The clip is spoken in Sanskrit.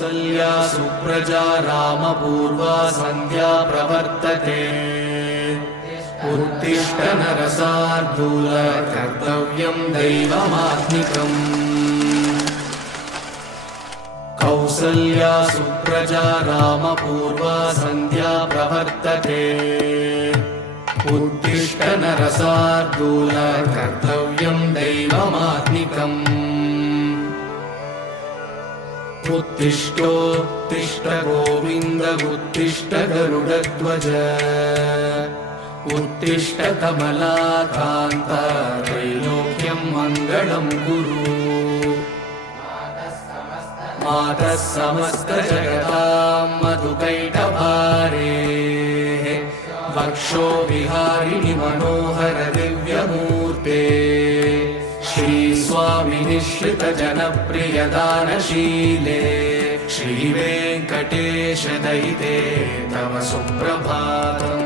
कौसल्या सुप्रजा रामपूर्वा सन्ध्या प्रवर्तते उत्तिष्ठ नरशार्दूल कर्तव्यं दैवमात्मिकम् कौसल्या सुप्रजा रामपूर्वा सन्ध्या प्रवर्तते उत्तिष्ठ नरशार्दूल कर्तव्यं दैवमात्मिकम् उत्तिष्ठोत्तिष्ठ गोविन्द उत्तिष्ठ गरुडध्वज उत्तिष्ठ कमलाकान्त त्रैलोक्यं मङ्गलं कुरु मातः समस्तजगतां मधुकैटभारे वक्षो विहारिणि मनोहर दिव्यमूर्ते श्रीस्वामि निःश्रित जनप्रियदानशीले श्रीवेङ्कटेश दयिते तव सुप्रभातम्।